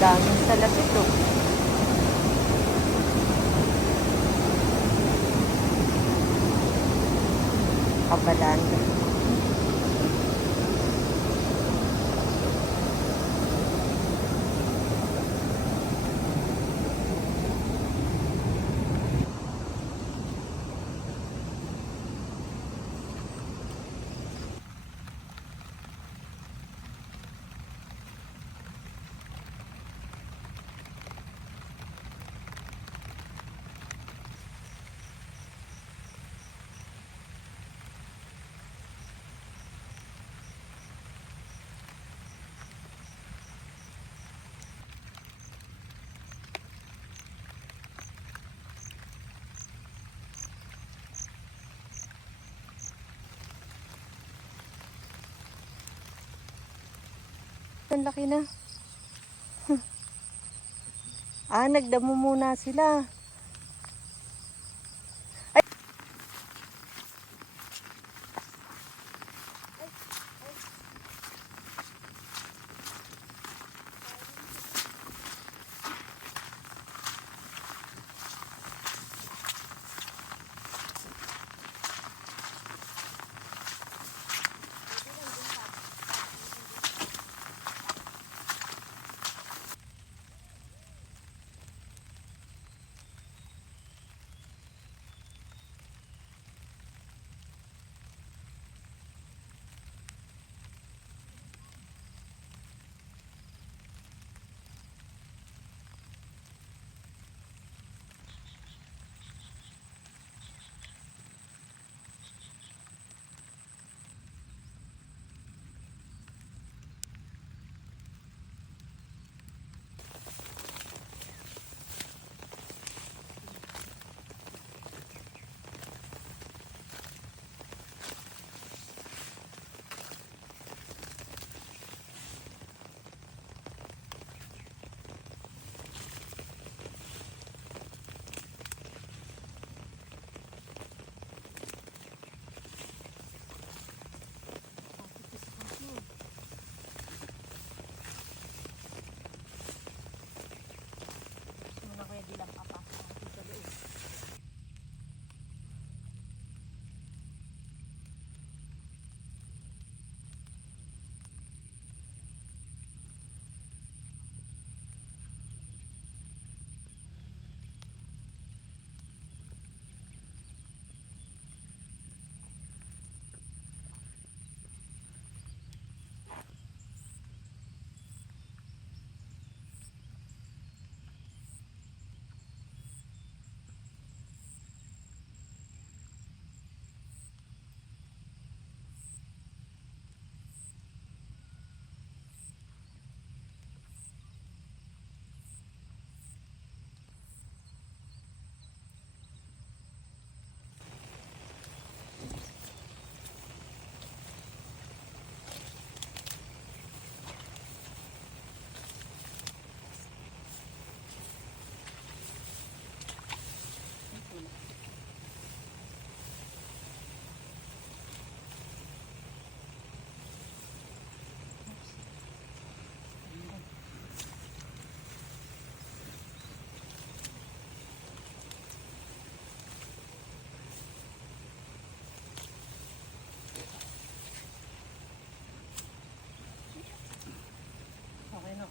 Daming salapit oh. Kabalaan. Ang laki na. Nagdamo muna sila.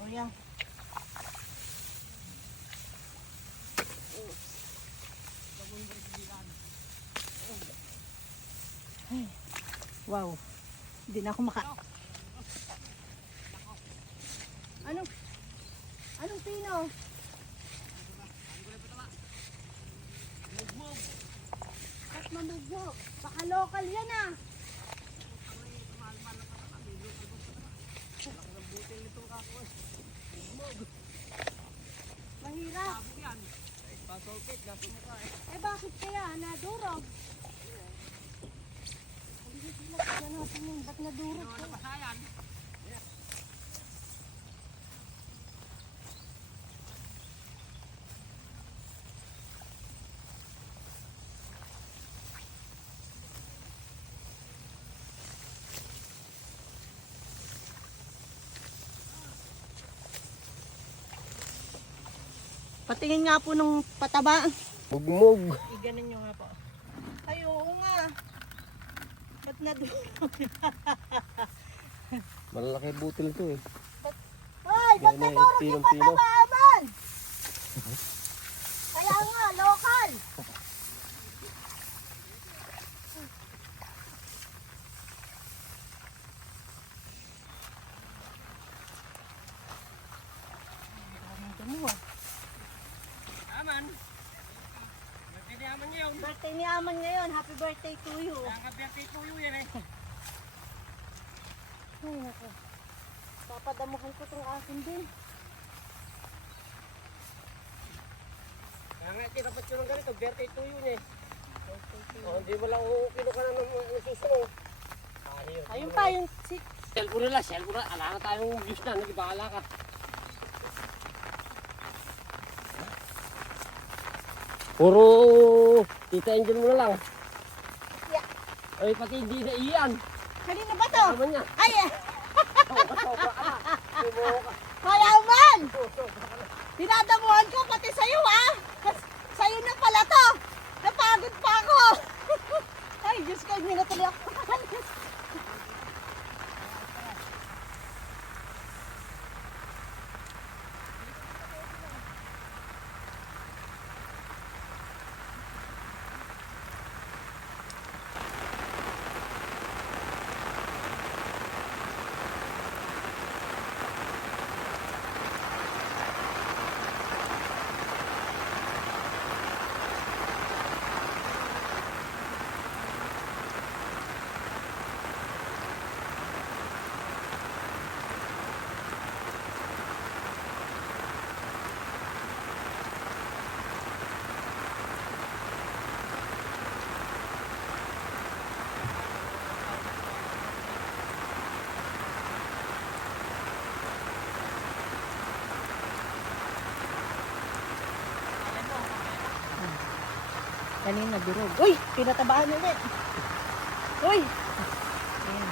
kuya. Ay, wow. Hindi na ako Anong pino? Ba't mamugmog? Baka local yan ah. Mahirap. Eh bakit kaya nadurog? Ba't nadurog ko? Patingin nga po nung pataba. Mugmog. Iganon nyo nga po. Ay, oo nga. Ba't nadurog? Malalaki butil to eh. Ay, ba't Yan ay nadurog yung pinong-pino. pataba, Aman? Kaya nga, local. Aman. Birthday ni Aman ngayon. Birthday ni Aman ngayon. Happy birthday to you. Birthday to you yan eh. Ay, naku. Papadamuhan ko itong akin din. Kaya nga tinapat ko ng ganito. Birthday to you eh. Hindi mo lang kinuha na ng susunod. Ayun pa, yung Cellphone nila. Ala na tayong views na. Nagibakala ka. Puro Tita Angel mo na lang. Yeah. Ay, pati hindi na iyan. kanina ba to? Aman niya. Ay, Sobra ka. Kaya Aman! Dinadamuhan ko pati sa'yo ah! Sa'yo na pala to! Napagod pa ako! Ay, Diyos ko, hindi na tuloy ako. Kanina durog. Uy! Pinatabaan ulit. Uy! Ayan.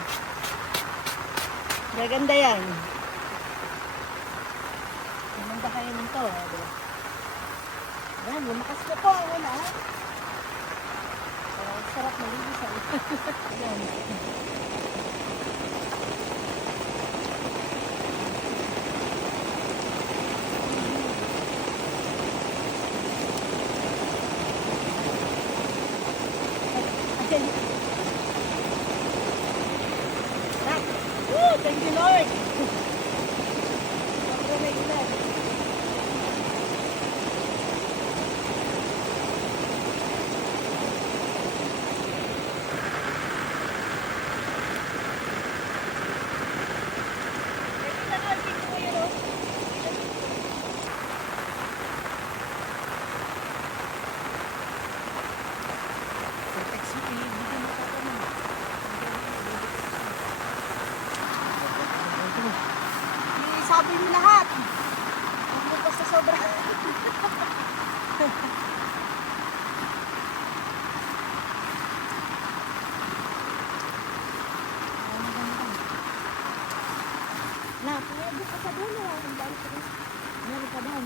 Maganda yan. Maganda kayo nito. Diba? Ayan, lumakas na po. Wala. Sarap maligisan. Ayan. Thank you, Lord. Sobra na ilan. Sabi niyo lahat. Hindi pa sa sobra. Na, pwede ka sa dulo. Ang dami ka rin. Meron ka doon.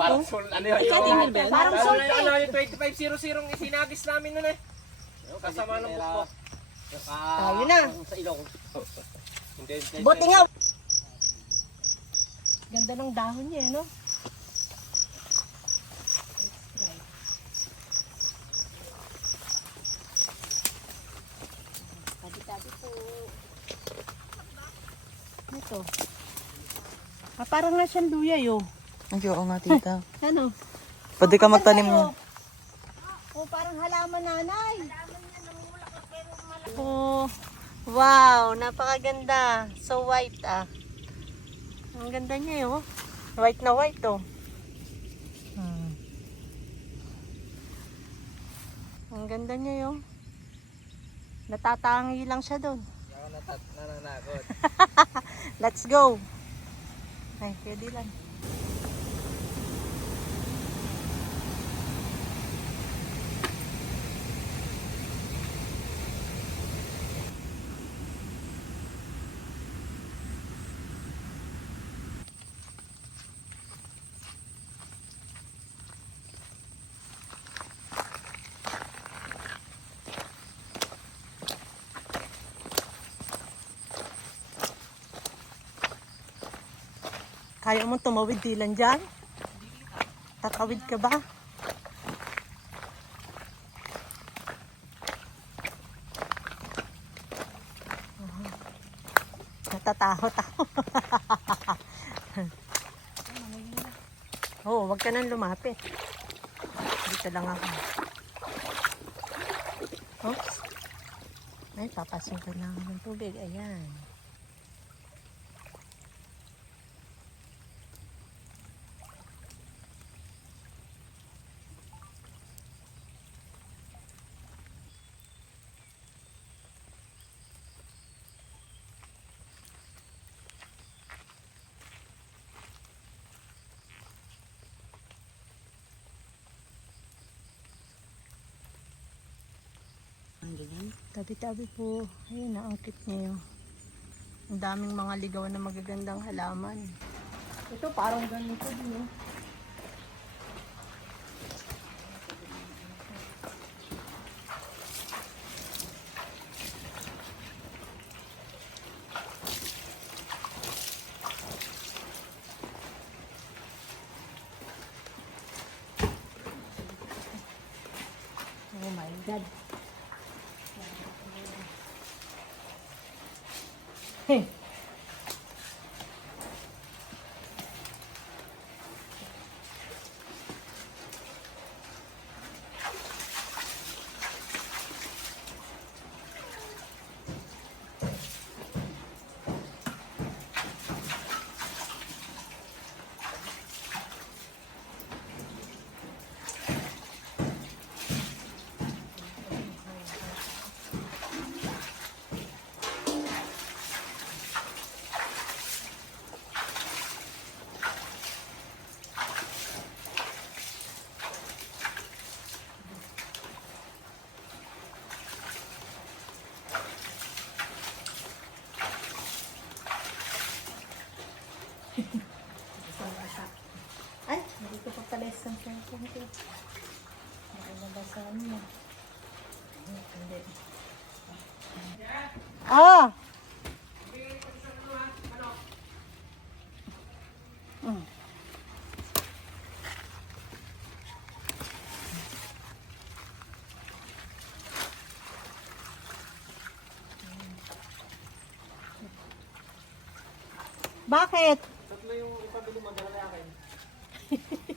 Parang sul, ano yun? Parang sulti. Ano yung 2500 yung isinagis namin nun eh. Kasama ng bukbok. Yun na. Sa ilong. Buti nga. Ganda ng dahon niya, no? Tabi-tabi po. Ito. Parang nga siyang luyay, oh. Ay, oo nga, tita. Ano? Pwede ka magtanim mo. mo. Oh, parang halaman, nanay. Oh, wow, napakaganda. So white Ang ganda niya oh. White na white oh. Ang ganda niya yun. Natatangi lang siya doon. Ako nananakot. Let's go. Ay, pwede lang. Kaya mo tumawid dilan dyan? Tatawid ka ba? Natatakot ako. Oo, wag ka nang lumapit. Dito lang ako. Oops. Ay, papasok ka lang ng tubig. Ayan. Tabi-tabi po. Ayun, naangkit niya yun. Ang daming mga ligaw na magagandang halaman. Ito parang ganito din, oh. Oh my God. Hey. Ay, dito pa pala isang cellphone ko. Nakalabasan mo. Hindi. Ah! Bakit? Tatlo yung ipabili mo, dala na akin.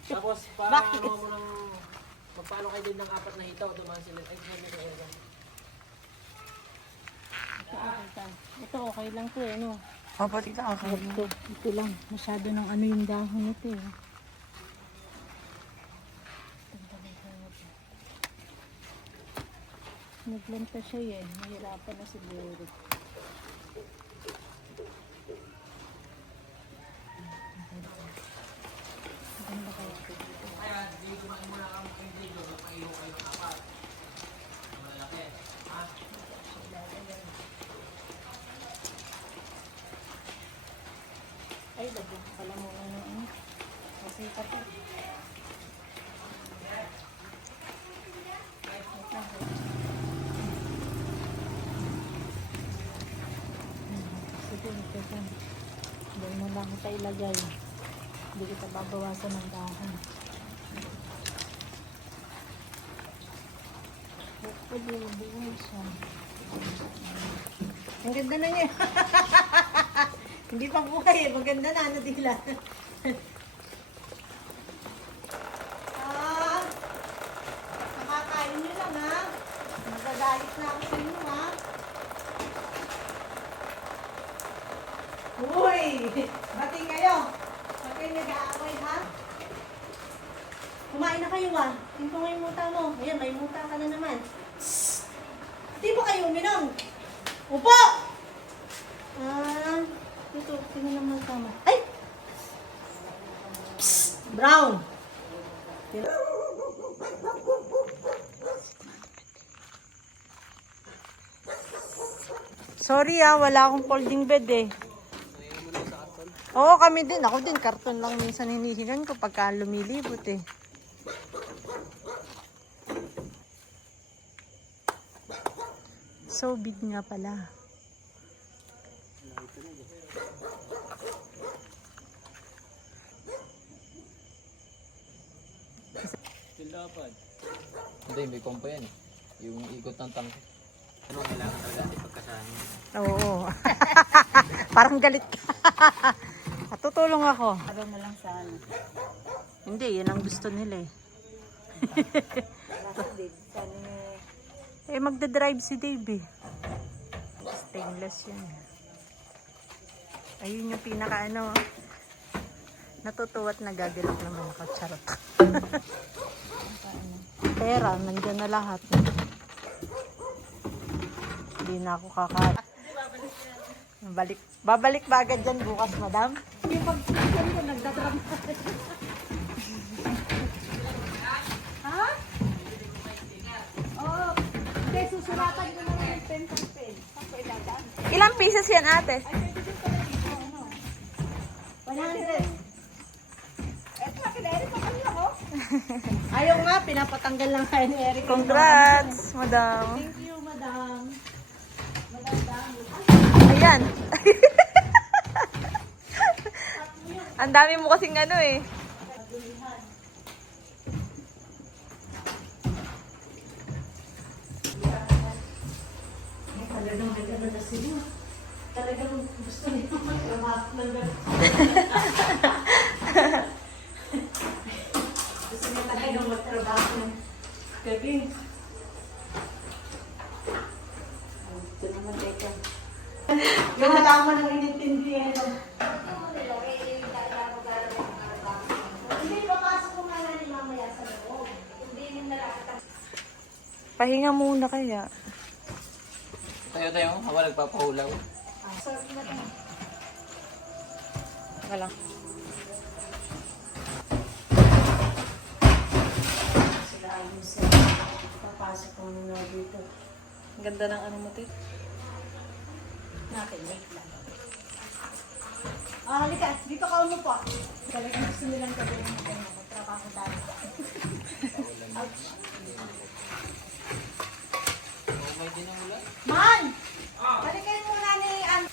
Tapos, Bakit? paano mo nang magpaano kayo din ng 4 na hitaw, dumaan sila. Ay, sabi ko yan. Ito okay lang to eh, no? Opo, tita. Okay. Ito lang. Masyado ng ano yung dahon nito eh. Naglanta siya eh. Nahirapan na siguro. Maganda kaya ito dito. Kaya, hindi kumain muna kami kayo dito, magpaiho kayo ng 4. Malaki. Ha? Ay, lagyan ko pala muna ng ano. Sikat eh. Sige, ito. Doon mo lang kita ilagay. Hindi kita babawasan ng dahon. Pwede mo buwasan. Ang ganda na niya. Hindi pa buhay eh. Maganda na. Nadila. Nakakain nyo lang ha. Magagalit na ako sa inyo ha. Uy! Bati kayo. Bati nag-aaway ha. Kumain na kayo ha. Tingko nga yung muta mo. Ayan, may muta ka na naman. Shhh! Di ba kayo uminom? Upo! Ito, tingnan naman tama. Ay! Psst! Brown! Sorry wala akong folding bed eh. Oo, kami din. Ako din, karton lang minsan hinihigan ko pagka lumilibot eh. So big nga pala. Hindi, may kompa yan eh. Yung ikot ng tangke. Ano, kailangan talaga natin pagkasahan yun. Oo. Parang galit ka. Tutulong ako. Abang mo lang sa ano. Hindi, yun ang gusto nila eh. Magdadrive si Dave eh. Stainless yan. Ayun yung pinaka ano. Natutuwa at nagagalak naman ako. Charot. Pera, nandyan na lahat. Hindi na ako kakain. Babalik ba agad dyan bukas, madam? Yung pag-sasal ko, nagdadram. Ha? Oo. Hindi, susuratan ko naman yung pen sa pen. Tapos iladaan. Ilang pieces yan, ate? Ay, pwede din pala dito, ano? 100. Eto, kinairin pa kami ako. Ayaw nga, pinapatanggal lang kayo ni Eric. Congrats, madam. Thank you, madam. Madam, dami. Ayan. Ang dami mo kasing ano eh. Talagang nagano na sila. Talagang gusto niyo magtrabaho ng gano'n. Gusto niya talagang magtrabaho ng gabi. Ito naman dito. Yung halaman ng inintindihan. Hindi, papasok ko nga ni mamaya sa loob. Hindi mo nalakita. Pahinga muna kaya. Tayo, habang nagpapahulaw. Sarap na ito. Wala. Sila ayun sa papasok ko muna dito. Ang ganda ng ano mo, te. Natin, wait lang. Halika, dito ka umupo. Talagang gusto nilang gawin mo kayo. Magtrabaho tayo. May dinamula? Man! Halikain muna ni An.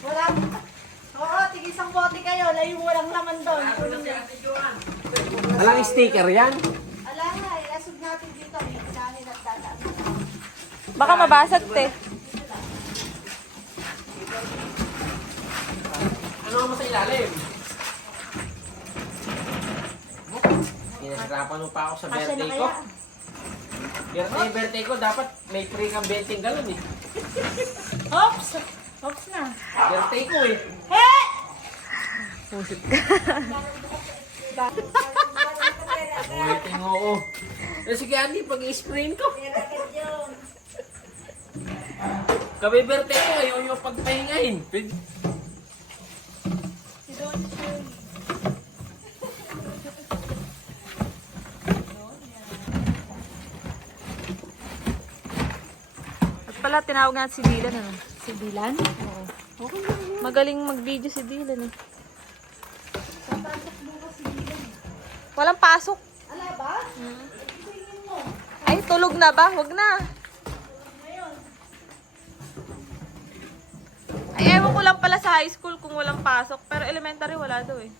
Wala. Oo, tigisang bote kayo. Layong walang laman doon. Kunin niyo. Walang sticker yan? Ala nga, ilasog natin dito. May dahil at dadaan. Baka mabasag, te. Ano mo sa ilalim? Hinahirapan mo pa ako sa Kasya na birthday ko. kaya? Birthday ko, dapat may free kang 20 galon eh. Hops! Hops na. Birthday ko eh. Hey! Pusit Ulitin mo oo. Sige Andy, pag-i-sprain ko. Kabe birthday ko, ayaw yung pagpahingahin. At pala, tinawag nga si Dylan, ano? Si Dylan? Oo. Okay lang yun. Magaling mag-video si Dylan eh. Walang pasok. Ala ba? Ay, tulog na ba? Huwag na. Ay, ewan ko lang pala sa high school kung walang pasok. Pero elementary wala daw eh.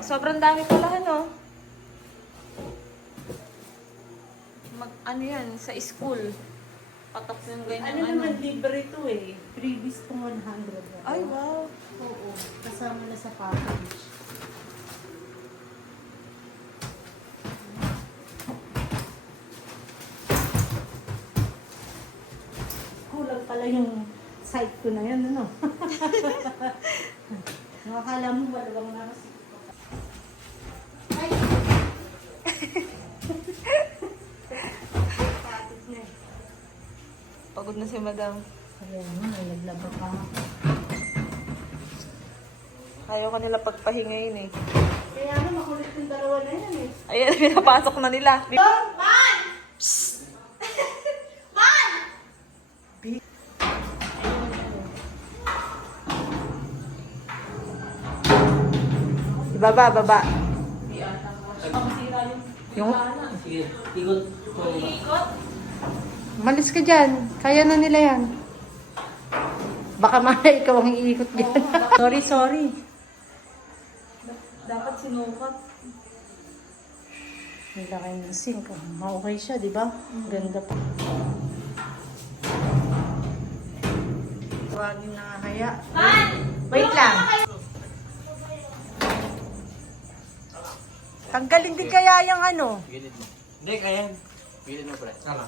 Sobrang dami pala, ano? Ano yan? Sa school. Patok yung ganyan, Ano naman, libre to eh. Freebies to 100. Ay, wow. Oo, kasama na sa package. Kulang pala yung site ko na yan, ano? Nakakala mo, malawang nakasip ko. Ay! Patis na eh. Pagod na si madam. Kaya nga, naglaba pa. Ayaw kanila pagpahingayin eh. Kaya nga, makulit yung dalawa na yan eh. Ayan, pinapasok na nila. Baba, baba. Yung... Sige, ikot. Malis ka dyan. Kaya na nila yan. Baka mamaya ikaw ang iikot dyan. Sorry. Dapat sinukat. Ang laki ng sink. Okay siya, di ba? Ganda pa. Tawagin na nga kaya. Wait lang. Tanggalin din kaya yung ano. Gilid mo. Hindi, kaya. Gilid mo, pre. Tama.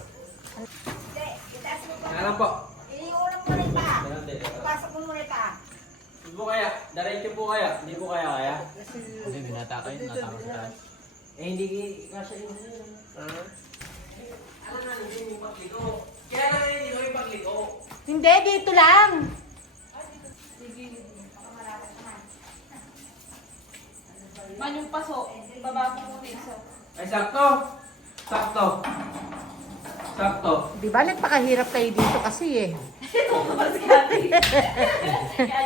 Kaya lang po. Iulam mo rin pa. Pasok mo muna pa. Hindi po kaya. Diretso po kaya. Hindi po kaya. Hindi, binata kayo. Natama sa taas. Eh, hindi kasya yun. Ano na, hindi mo pagligo. Kaya na hindi mo pagligo. Hindi, dito lang. Man yung paso. Baba mo muna isa. Ay, sakto. Sakto. Sakto. Di ba nagpakahirap kayo dito kasi eh.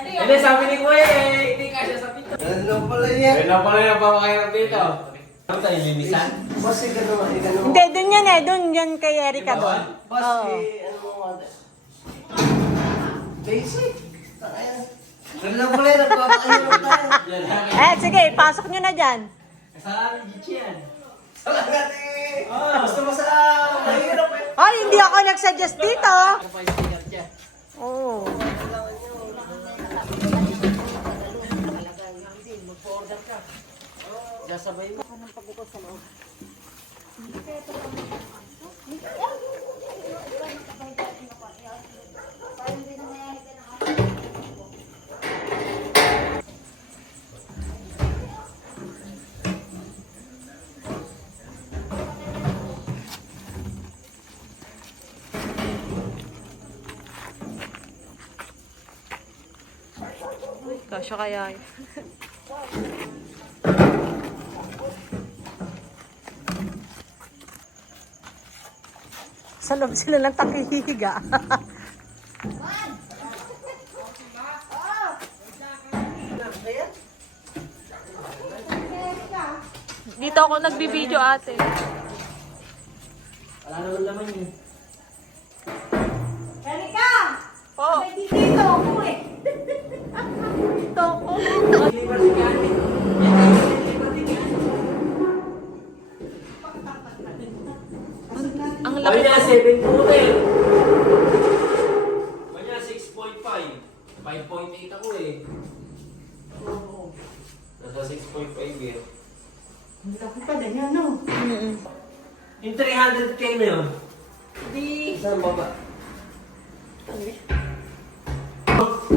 Hindi, sabi ni Kuya eh. Hindi kasya sa pito. Ganun pala yan. Ganun pala yan. Pamakahirap dito. Ano tayo, mimisan? Boss, ikano. Hindi, dun yan eh. Dun yan kay Erika doon. Boss, Oo. ano mo ate? Basic. Takaya. Ganun pala yan. Nagpapahirap tayo. Eh, sige, pasok nyo na dyan. Kasalanan ni Gigi yan. Salamat eh. Gusto mo sa mahirap eh. Ay, hindi ako nagsuggest dito. Ano pa yung sticker dyan? Oo. Sasabay mo. Kasya kaya eh. Sa loob sila lang takihiga. Dito ako nagbibideo ate. Wala naman naman yun. Erika! Oh, May dito ako eh. Ito ko. Deliver si Gani. Deliver si Gani. ang Sabi laki niya, pa. 7 puter. Sabi niya, 6.5. 5.8 ako eh. Nasa 6.5 eh. Ang laki pa din yan, no? Yung 300k na yun. Di... Saan baba?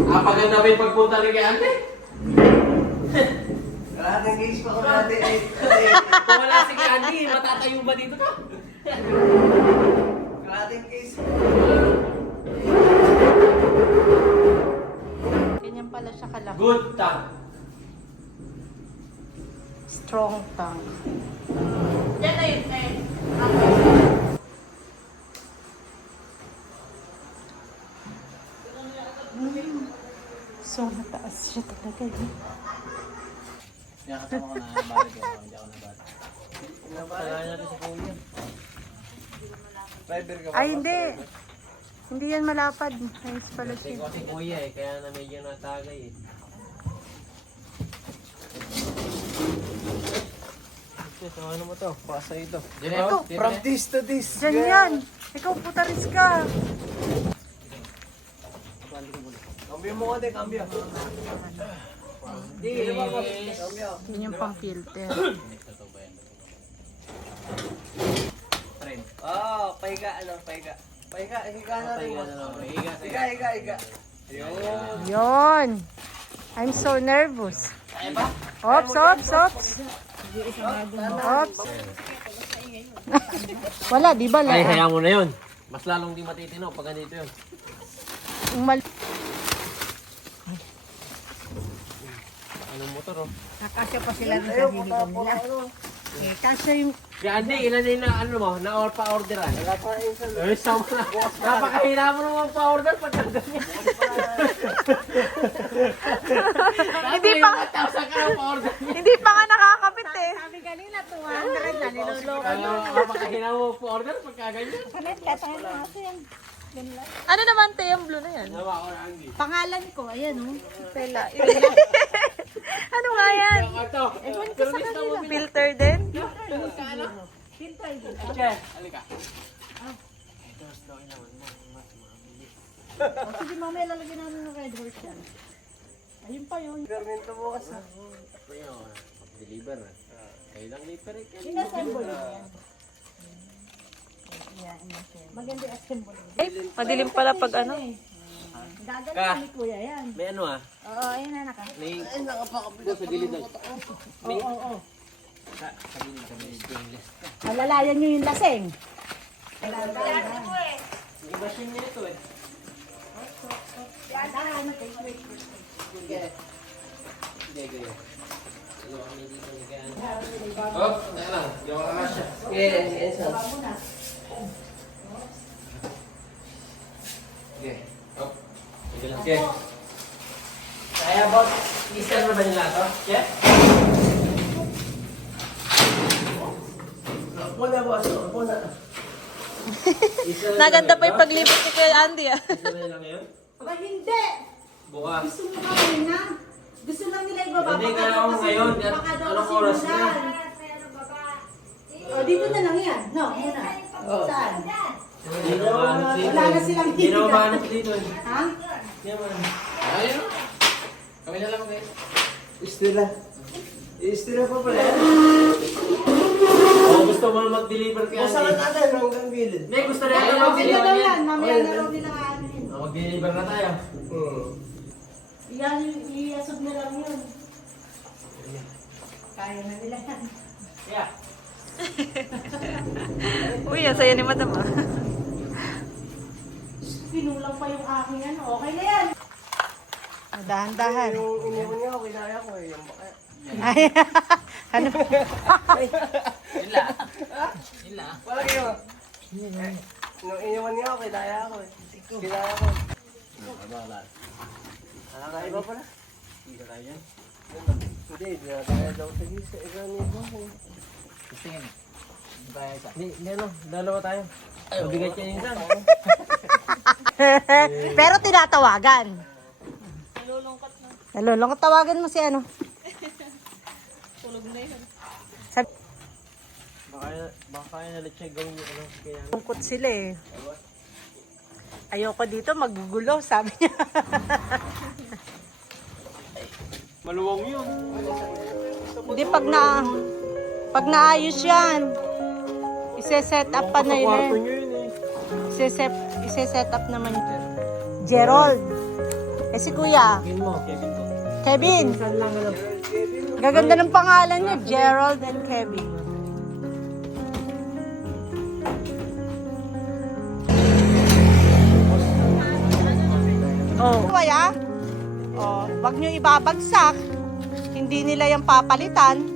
Paganda ba yung pagpunta rin kay ate? Kalahating case pa ko natin. Kung wala si Andy, matatayo ba dito ka? Kalahating case. Ganyan pala siya kalaki. Good tongue. Strong tongue. Yan na yun, eh. So, mataas siya talaga. Eh. Nakasama ko na balik ako, hindi ako nabalik. Kailangan natin si Kuya. Driver ka ba? Ay, hindi. Hindi yan malapad. Ayos pala Kasi siya. ko si Kuya eh, kaya na medyo natagay eh. Ito, ano mo to? Pasa ito. From this to this. Diyan yan. Ikaw putaris ka. Cambio mo ka din, cambio. Cambio. Yun yung pang filter. Oh, paiga, ano, paiga. Paiga, higa na rin. Higa. Ayun. Yon. I'm so nervous. Ops. Ops. Wala, di ba? Ay, hayaan mo na yun. Mas lalong di matitino pag ganito yun. Anong motor oh? Nakasya pa sila sa hiligan nila. Eh, kasya yung... Si Andy, ilan na ano mo? Pa-orderan? Wala pa yun sa... Eh, sama na. Napakahina mo naman pa-order pag ganyan. Hindi pa, 1,000 ka lang pa-order. hindi pa nga nakakapit eh. Sabi kanina, 200 na niloloko. Napakahina mo pa-order pag ganyan. Kanit, katayin na kasi yan. Ano naman te, yung blue na yan? Nawa ko na Andy. Pangalan ko, ayan oh. Pela. Ano nga yan? Ito. Pero gusto mo Filter din? Filter din. Che, halika. O, sige, mamaya lalagyan namin ng red horse yan. Ayun pa yun. Garmento bukas ha. Deliver na. Kayo lang liver eh. Sinassemble yan. Maganda yung assemble. Madilim pala pag ano. Gagaling ni kuya yan. May ano ah? Oo, ayun na naka. May... Doon sa gilid na. Oo. Sa gilid sa stainless. Malalayan nyo yung laseng. May machine niya ito eh. Hindi, ganyan. Ano kami dito ni Gan? Oh, teka lang. Hindi ako kamasya. Yes. Okay. Oh. Sige lang. Okay. Kaya boss, i-sell mo ba nila ito? Chef? Ako na boss, ako na. Naganda pa yung paglibot ni Kuya Andy ah. I-sell na nila ngayon? Aba, hindi. Bukas. Gusto mo kami na. Gusto lang nila ibaba. Hindi ka ako ngayon. Anong oras na? O, dito na lang yan. No, muna. Saan? Hindi na mahanap dito. Wala na silang Hindi na hihiga. mahanap dito. Ha? Hindi na mahanap. Ayun. Kami na lang guys. Istira. Istira pa pala. Oh, gusto mo mag-deliver kaya Masalan natin hanggang gilid. Hindi, gusto na Sila yan daw mag-deliver yan. yan. Mamaya na raw nila kaanin. Mag-deliver na tayo. Yan, iasog na lang yun. Kaya na nila yan. Yeah. Uy, ang saya ni Madam ah. Pinulang pa yung aking ano. Okay na yan. Dahan-dahan. Yung iniwan niya ako, kinaya ko eh. Yung baka. Ay, ano ba? Ila. Wala kayo. Nung iniwan niya ako, kinaya ko eh. Kinaya ko. Nakakaiba pala. Hindi ka tayo dyan. Hindi, hindi na tayo daw sa gisa. Ikaw niyo ba? Gusto nga. Hindi, ano, dalawa tayo. Mabigat yan yung isa. Pero tinatawagan. Nalulungkot. Tawagan mo si ano. Tulog na yun. Baka kaya nalit siya gawin yung ano. Kaya Lungkot sila eh. Ayoko dito, magugulo, sabi niya. maluwang yun. Hindi, pag naayos yan, ise-set up pa na yun eh. Yun eh. Ise-set up naman yun. Gerald. Eh Eh si Kuya. Kevin mo. Kevin ko. Kevin. Saan lang alam. Gaganda ng pangalan niya, Gerald and Kevin. Oh. Kaya, oh, wag niyo ibabagsak. Hindi nila yung papalitan.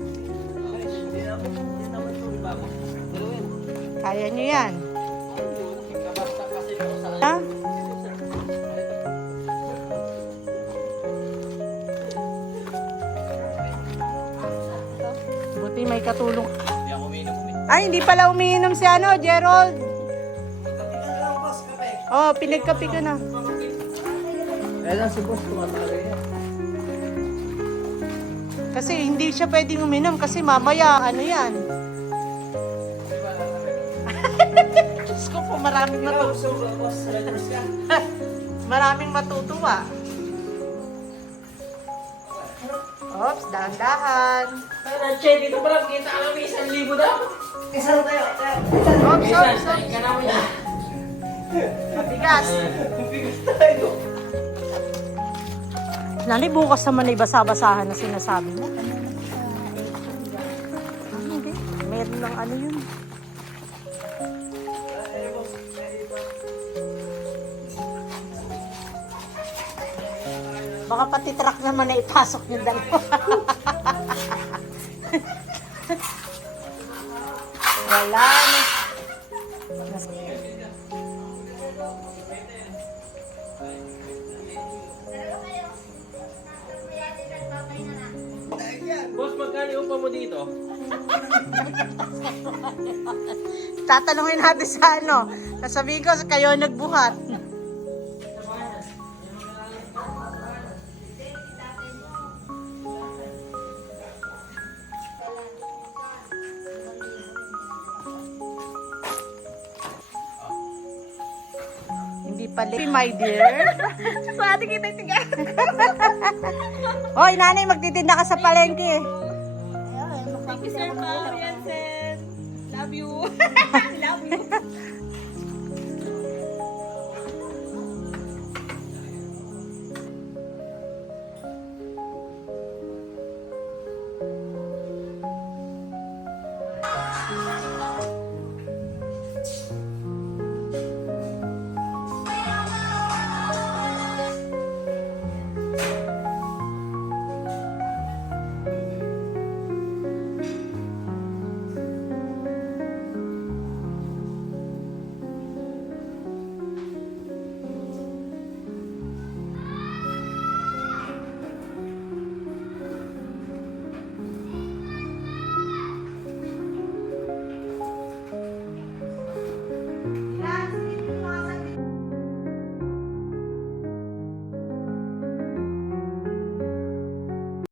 Kaya niyo yan. Ha? Buti may katulong. Ay, hindi pala umiinom si ano, Gerald. Oh, pinagkapi ka na. Kaya lang si boss tumatalo yan. Kasi hindi siya pwedeng uminom kasi mamaya, ano yan. Diyos ko po, maraming maraming matutuwa. Oops, dahan-dahan. Pero Che, dito pala kita kami 1,000 daw. Isa na tayo. Oops, oops, oops. Ka namin na. Matigas. Bigas tayo. Lali, bukas naman ay basa-basahan na sinasabi mo. Hindi. Meron lang ano yun. Baka pati truck naman na ipasok yung dalawa. Wala na. Boss, magkano upa mo dito? Tatanungin natin sa ano. Sasabihin ko, kayo nagbuhat. Hindi pala. My dear. Pwede kita tiga. Hoy, nanay, magtitinda ka sa palengke. Thank you, Sir Pao Yansen. Love you. Love you.